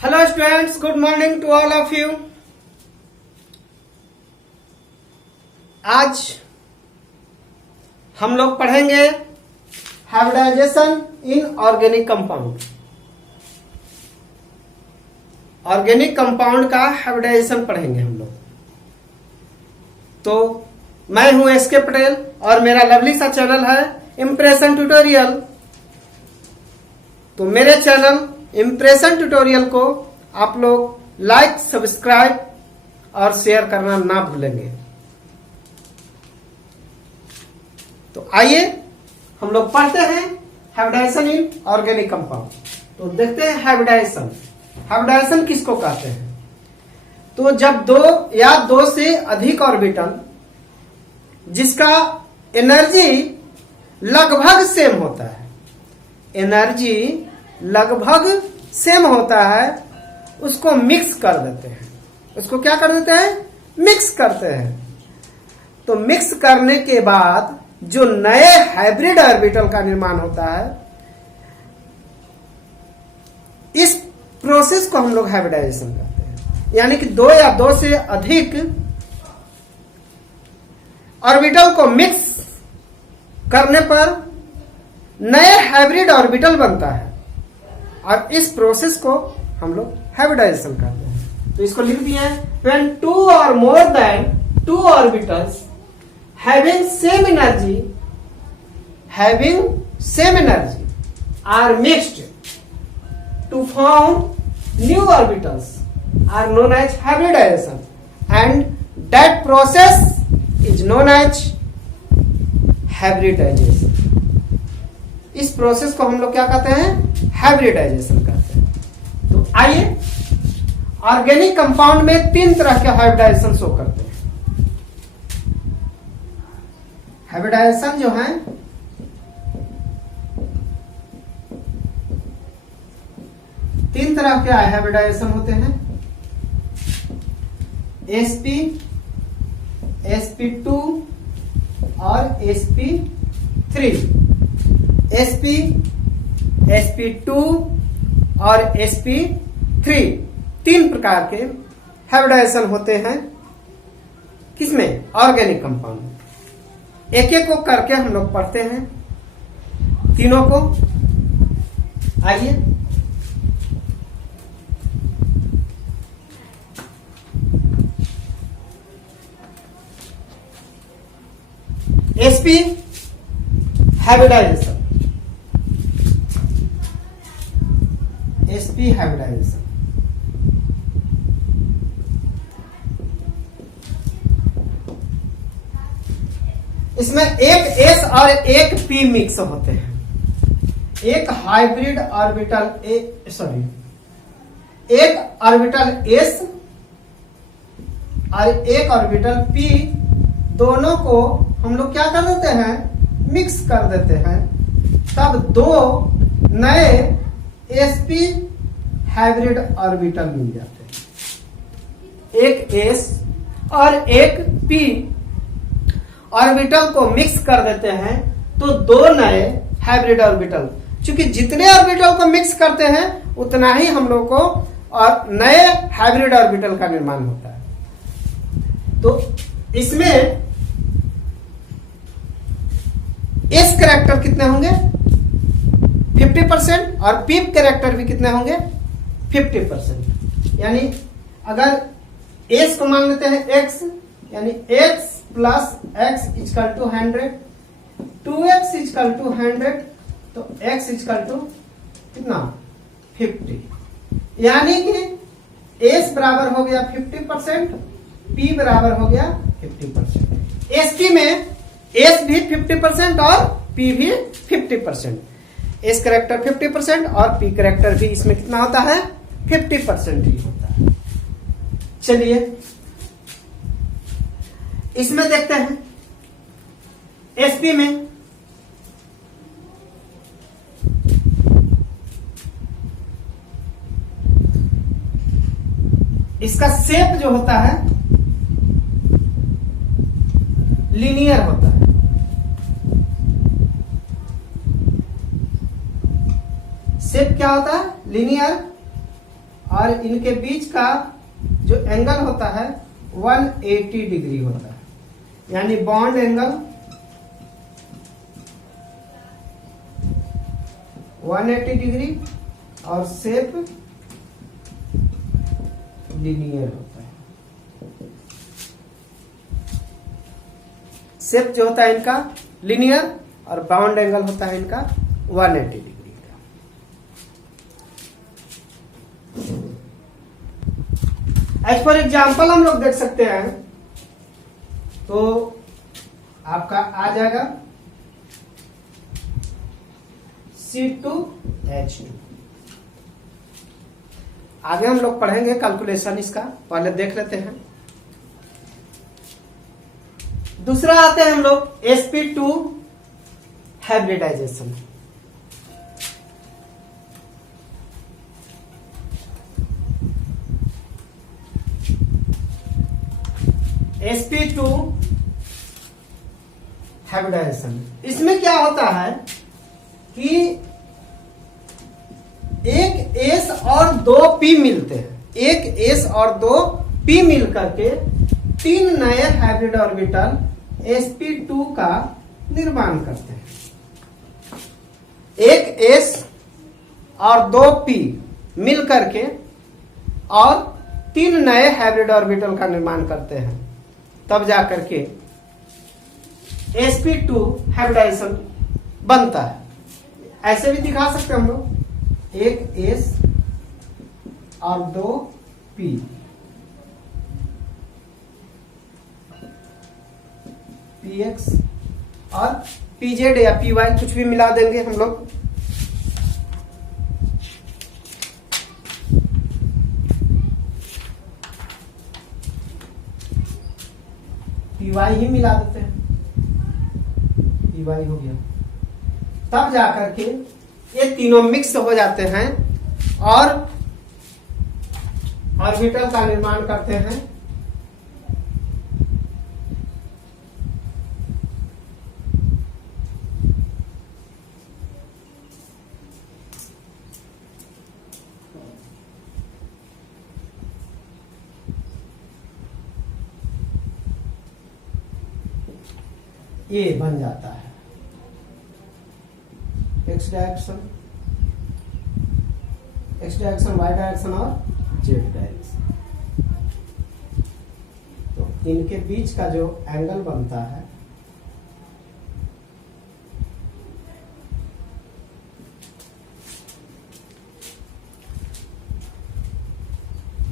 Hello students, good morning to all of you. आज हम लोग पढ़ेंगे hybridisation in organic compound. Organic compound का हाइब्रिडाइजेशन पढ़ेंगे हम लोग। तो मैं हूं एसके पटेल और मेरा लवली सा चैनल है इम्प्रेशन ट्यूटोरियल। तो मेरे चैनल इम्प्रेशन ट्यूटोरियल को आप लोग लाइक, सब्सक्राइब और शेयर करना ना भूलेंगे। तो आइए हम लोग पढ़ते हैं हाइब्रिडाइजेशन इन ऑर्गेनिक कंपाउंड। तो देखते हैं हाइब्रिडाइजेशन। हाइब्रिडाइजेशन किसको कहते हैं? तो जब दो या दो से अधिक ऑर्बिटल जिसका एनर्जी लगभग सेम होता है, एनर्जी लगभग सेम होता है, उसको मिक्स कर देते हैं। उसको क्या कर देते हैं? मिक्स करते हैं। तो मिक्स करने के बाद जो नए हाइब्रिड ऑर्बिटल का निर्माण होता है, इस प्रोसेस को हम लोग हाइब्रिडाइजेशन कहते हैं। यानी कि दो या दो से अधिक ऑर्बिटल को मिक्स करने पर नए हाइब्रिड ऑर्बिटल बनता है और इस प्रोसेस को हम लोग हाइब्रिडाइजेशन कहते हैं। तो इसको लिख दिए हैं, when two or more than two orbitals having same energy are mixed to form new orbitals are known as hybridization, and that process is known as hybridization। इस प्रोसेस को हम लोग क्या कहते हैं? हाइब्रिडाइजेशन कहते हैं। तो आइए, ऑर्गेनिक कंपाउंड में तीन तरह के हाइब्रिडाइजेशन शो करते हैं। हाइब्रिडाइजेशन जो है तीन तरह के हाइब्रिडाइजेशन होते हैं। sp, sp2 और sp3। sp, sp2 और sp3 तीन प्रकार के हाइब्रिडाइजेशन होते हैं। किसमें? Organic compound. एक एक को करके हम लोग पढ़ते हैं तीनों को। आइए, sp हाइब्रिडाइजेशन। sp हाइब्रिडाइजेशन इसमें एक s और एक p मिक्स होते हैं। एक हाइब्रिड ऑर्बिटल एक ऑर्बिटल s और एक ऑर्बिटल p, दोनों को हम लोग क्या कर देते हैं? मिक्स कर देते हैं। तब दो नए sp हाइब्रिड ऑर्बिटल मिल जाते हैं। एक s और एक p ऑर्बिटल को मिक्स कर देते हैं तो दो नए हाइब्रिड ऑर्बिटल। क्योंकि जितने ऑर्बिटल को मिक्स करते हैं उतना ही हम लोग को और नए हाइब्रिड ऑर्बिटल का निर्माण होता है। तो इसमें s कैरेक्टर कितने होंगे? 50% और p कैरेक्टर भी कितने होंगे? 50%। यानी अगर s को मान लेते हैं x, यानी x plus x is equal to 100, 2x is equal to 100, तो x इजकल टू कितना? 50। यानी कि s बराबर हो गया 50%, p बराबर हो गया 50%। sp में s भी 50% और p भी 50%। s कैरेक्टर 50% और p कैरेक्टर भी इसमें कितना होता है? 50% ही होता है। चलिए इसमें देखते हैं sp में इसका शेप जो होता है लीनियर होता है। शेप क्या होता है? लीनियर। और और इनके बीच का जो एंगल होता है 180 डिग्री होता है, यानी बॉन्ड एंगल 180 डिग्री और शेप लीनियर होता है। शेप जो होता है इनका लीनियर और बाउंड एंगल होता है इनका 180 डिग्री का। एज फॉर एग्जाम्पल हम लोग देख सकते हैं, तो आपका आ जाएगा C2H2। आगे हम लोग पढ़ेंगे कैलकुलेशन इसका, पहले देख लेते हैं। दूसरा आते हैं हम लोग sp2 हाइब्रिडाइजेशन। sp2 हाइब्रिडाइजेशन, इसमें क्या होता है कि एक S और दो P मिलते हैं, एक S और दो P मिल करके 3 नए हाइब्रिड ऑर्बिटल sp2 का निर्माण करते हैं। एक S और दो P मिल करके और 3 नए हाइब्रिड ऑर्बिटल का निर्माण करते हैं, तब जाकर के sp2 हाइब्रिडाइजेशन बनता है। ऐसे भी दिखा सकते हैं हम लोग, एक S और दो P, px और pz या py कुछ भी मिला देंगे हम लोग। py ही मिला देते हैं, py हो गया। तब जाकर के ये तीनों मिक्स हो जाते हैं और ऑर्बिटल का निर्माण करते हैं। ये बन जाता है एक्स डायरेक्शन, वाई डायरेक्शन और जेड डायरेक्शन। तो इनके बीच का जो एंगल बनता है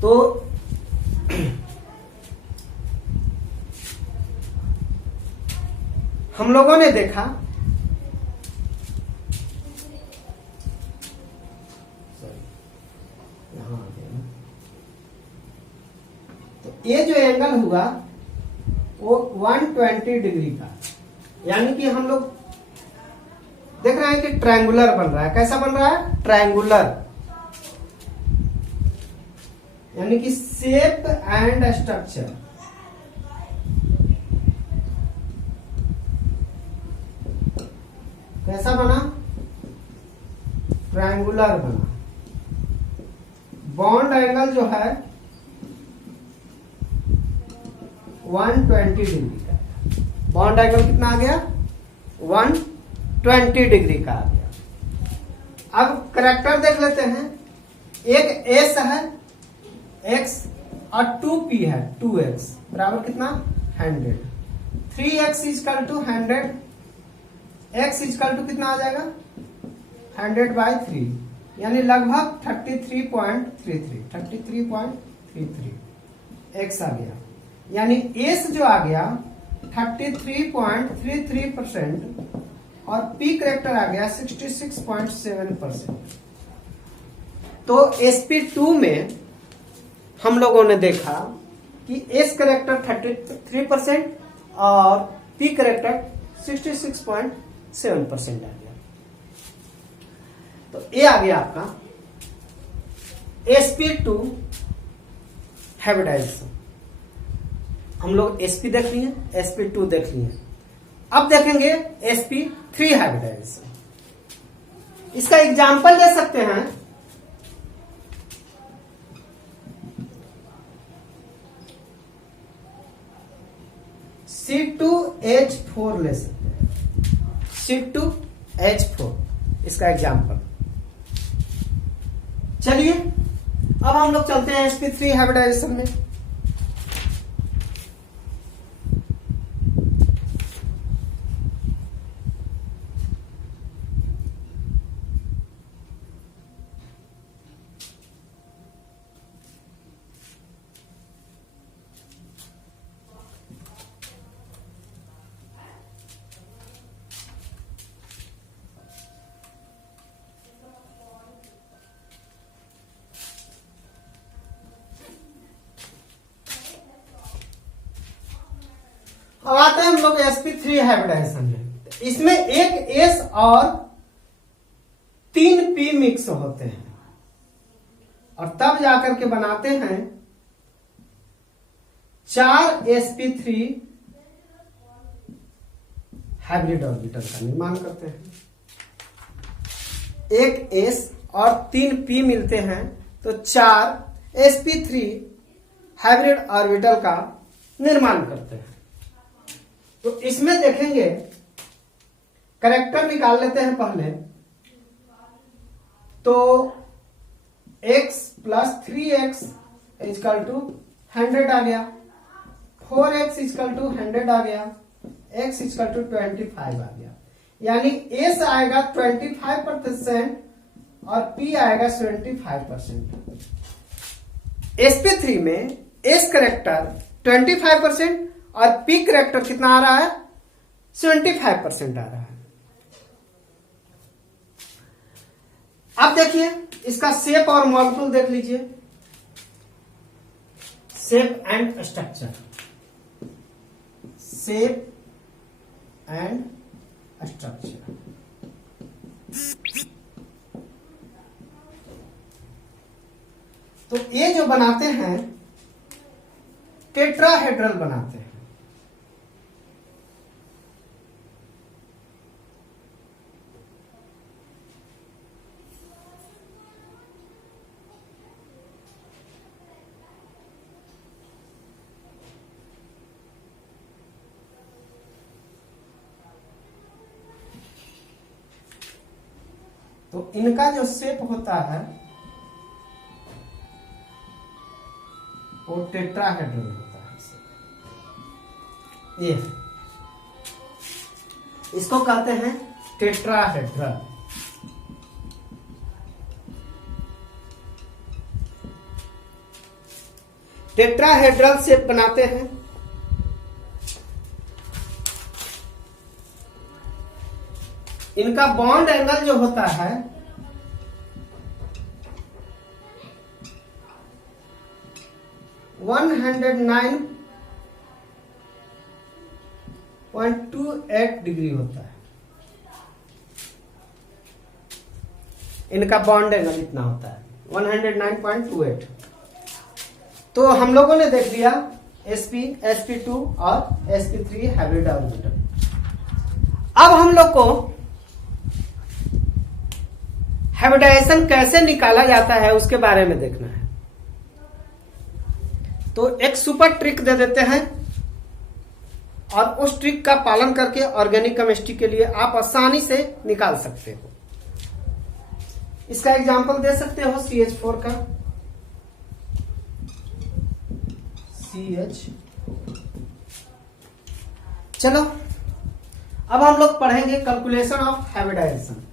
तो हम लोगों ने देखा ये जो एंगल हुआ वो 120 डिग्री का, यानी कि हम लोग देख रहे हैं कि ट्रायंगुलर बन रहा है। कैसा बन रहा है? ट्रायंगुलर, यानी कि शेप एंड स्ट्रक्चर। कैसा बना? ट्रायंगुलर बना। बॉन्ड एंगल जो है 120 डिग्री का। बॉन्ड एंगल कितना आ गया? 120 डिग्री का आ गया। अब करैक्टर देख लेते हैं। एक S है x और 2p है 2x बराबर कितना? 100। 3x is equal to 100, x is equal to कितना आ जाएगा? 100/3, यानी लगभग 33.33 x आ गया। यानी S जो आ गया 33.33% और P करेक्टर आ गया 66.7%। तो sp2 में हम लोगों ने देखा कि S करेक्टर 33% और P करेक्टर 66.7% आ गया। तो ये आ गया आपका sp2 हाइब्रिडाइजेशन। हम लोग sp देख लिए, sp2 देख लिए। अब देखेंगे sp3 हाइब्रिडाइजेशन। इसका एग्जाम्पल दे सकते हैं। C2H4 ले सकते हैं, C2H4 इसका एग्जाम्पल। चलिए अब हम लोग चलते हैं sp3 हाइब्रिडाइजेशन में। अब आते हैं हम लोग sp3 हाइब्रिडाइजेशन में। इसमें एक S और 3 P मिक्स होते हैं और तब जाकर के बनाते हैं 4 sp3 हाइब्रिड ऑर्बिटल का निर्माण करते हैं। एक S और 3 P मिलते हैं तो 4 sp3 हाइब्रिड ऑर्बिटल का निर्माण करते हैं। तो इसमें देखेंगे, करेक्टर निकाल लेते हैं पहले। तो x plus 3x is equal to 100 आ गया, 4x इजकल टू 100 आ गया, x इजकल टू 25 आ गया। यानी s आएगा 25% और p आएगा 75%। sp3 में s करेक्टर 25% और p करेक्टर कितना आ रहा है, 75% आ रहा है। अब देखिए इसका शेप और मॉलिक्यूल देख लीजिए, shape and structure, shape and structure. तो ये जो बनाते हैं टेट्राहेड्रल बनाते हैं। तो इनका जो शेप होता है वो टेट्राहेड्रल होता है। ये इसको कहते हैं टेट्राहेड्रल। टेट्राहेड्रल शेप बनाते हैं। इनका बॉन्ड एंगल जो होता है .28 डिग्री होता है। इनका बॉन्ड एंगल इतना होता है 109.28। तो हम लोगों ने देख लिया sp, sp2 और sp3 हाइब्रिड ऑर्बिटल। अब हम लोग को हाइब्रिडाइजेशन कैसे निकाला जाता है उसके बारे में देखना है। तो एक सुपर ट्रिक दे देते हैं और उस ट्रिक का पालन करके ऑर्गेनिक केमिस्ट्री के लिए आप आसानी से निकाल सकते हो। इसका एग्जांपल दे सकते हो CH4 का, CH। चलो अब हम लोग पढ़ेंगे calculation of hybridization.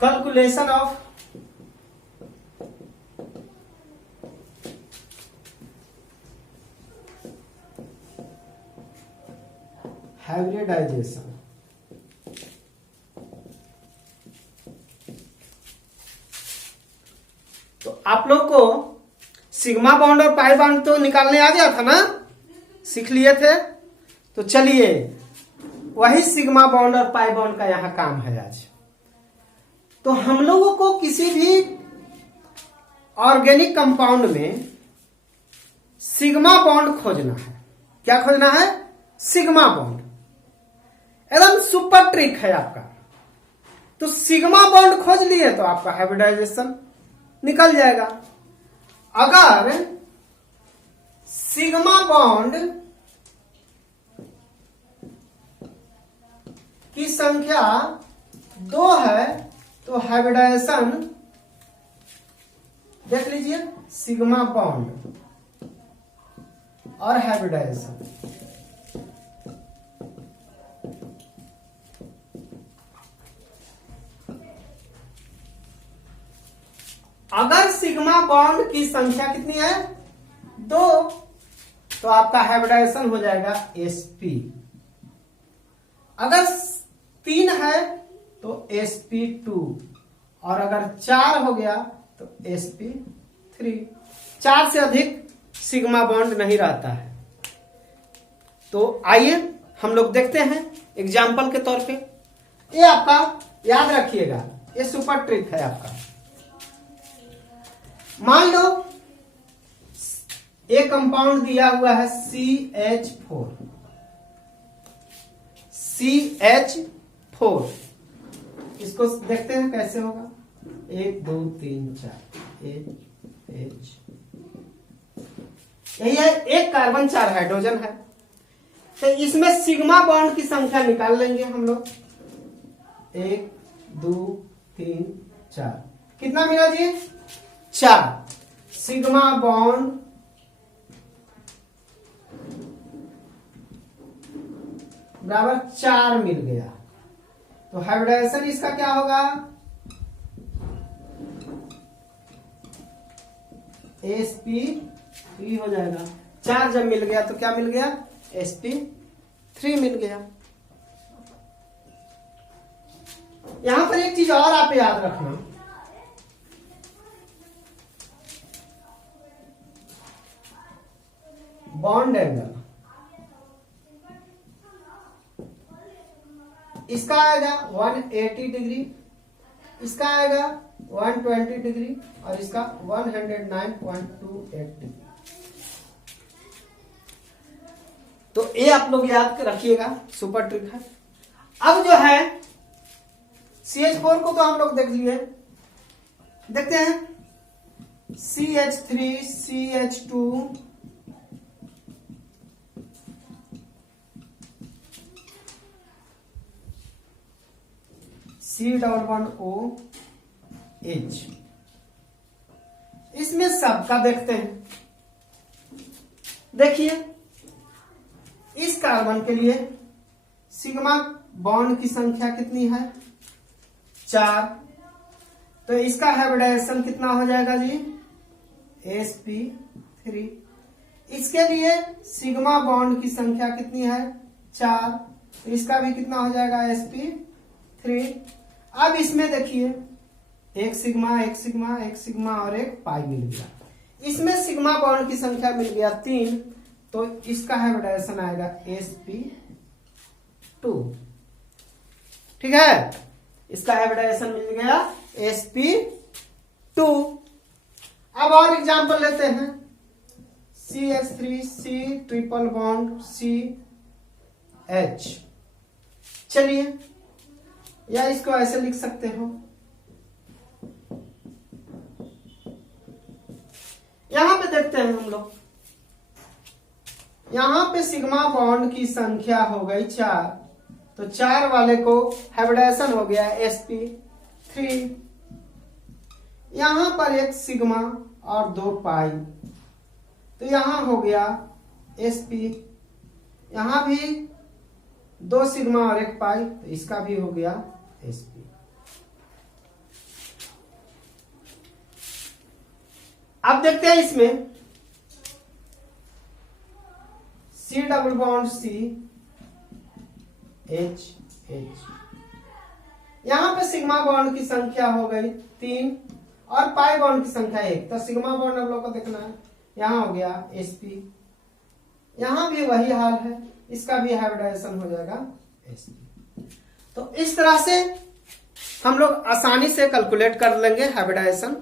Calculation of hybridization। तो आप लोग को सिग्मा बॉन्ड और पाई बॉन्ड तो निकालने आ गया था ना, सीख लिए थे। तो चलिए वही सिग्मा बॉन्ड और पाई बॉन्ड का यहां काम है आज। तो हम लोगों को किसी भी ऑर्गेनिक कंपाउंड में सिग्मा बॉन्ड खोजना है। क्या खोजना है? Sigma bond. एकदम सुपर ट्रिक है आपका। तो सिग्मा बॉन्ड खोज लिए तो आपका हाइब्रिडाइजेशन निकल जाएगा। अगर सिग्मा बॉन्ड की संख्या 2 है तो हाइब्रिडाइजेशन देख लीजिए, सिग्मा बॉन्ड और हाइब्रिडाइजेशन। अगर सिग्मा बॉन्ड की संख्या कितनी है? 2, तो आपका हाइब्रिडाइजेशन हो जाएगा sp। अगर 3 है तो sp2, और अगर 4 हो गया तो sp3। 4 से अधिक सिग्मा बॉन्ड नहीं रहता है। तो आइए हम लोग देखते हैं एग्जाम्पल के तौर पे। ये आपका याद रखिएगा, ये सुपर ट्रिक है आपका। मान लो एक कंपाउंड दिया हुआ है CH4। CH4 इसको देखते हैं कैसे होगा। 1 2 3 4 H। यही है, एक कार्बन 4 हाइड्रोजन है। तो इसमें सिग्मा बॉन्ड की संख्या निकाल लेंगे हम लोग। 1 2 3 4। कितना मिला जी? 4। सिग्मा बॉन्ड बराबर 4 मिल गया। तो हाइब्रिडाइजेशन इसका क्या होगा? sp3 हो जाएगा। 4 जब मिल गया तो क्या मिल गया? sp3 मिल गया। यहां पर एक चीज और आप याद रखना, बॉन्ड एंगल इसका आएगा 180 डिग्री, इसका आएगा 120 डिग्री और इसका 109.28 डिग्री। तो ये आप लोग याद रखिएगा, सुपर ट्रिक है। अब जो है CH4 को तो हम लोग देख लिए, देखते हैं CH3 CH2 C11OH। इसमें सबका देखते हैं। देखिए इस कार्बन के लिए सिग्मा बॉन्ड की संख्या कितनी है? 4। तो इसका हाइब्रिडाइजेशन कितना हो जाएगा जी? sp3। इसके लिए सिग्मा बॉन्ड की संख्या कितनी है? 4। तो इसका भी कितना हो जाएगा? sp3। अब इसमें देखिए एक सिग्मा एक सिग्मा एक सिग्मा और एक पाई मिल गया। इसमें सिग्मा बॉन्ड की संख्या मिल गया 3, तो इसका हाइब्रिडाइजेशन आएगा sp2। ठीक है, इसका हाइब्रिडाइजेशन मिल गया sp2। अब और एग्जांपल लेते हैं। CH3 C triple bond CH। चलिए, या इसको ऐसे लिख सकते हो। यहां पे देखते हैं हम लोग, यहां पे सिग्मा बॉन्ड की संख्या हो गई 4, तो 4 वाले को हाइब्रिडाइजेशन हो गया sp3। यहां पर एक सिग्मा और 2 पाई, तो यहां हो गया sp। यहां भी 2 सिग्मा और 1 पाई, तो इसका भी हो गया sp। अब देखते हैं इसमें C double bond C H H। यहां पे सिग्मा बॉन्ड की संख्या हो गई 3 और पाई बॉन्ड की संख्या 1, तो सिग्मा बॉन्ड हम लोग को देखना है। यहां हो गया sp। यहां भी वही हाल है, इसका भी हाइब्रिडाइजेशन हो जाएगा Sp। तो इस तरह से हम लोग आसानी से कैलकुलेट कर लेंगे हाइब्रिडाइजेशन।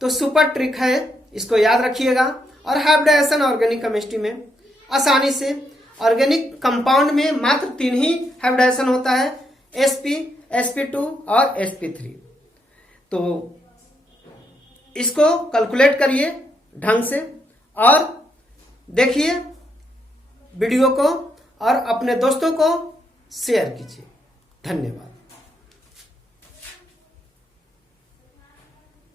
तो सुपर ट्रिक है, इसको याद रखिएगा। और हाइब्रिडाइजेशन ऑर्गेनिक केमिस्ट्री में आसानी से, ऑर्गेनिक कंपाउंड में मात्र 3 ही हाइब्रिडाइजेशन होता है, sp, sp2 और sp3। तो इसको कैलकुलेट करिए ढंग से और देखिए वीडियो को और अपने दोस्तों को शेयर कीजिए। धन्यवाद।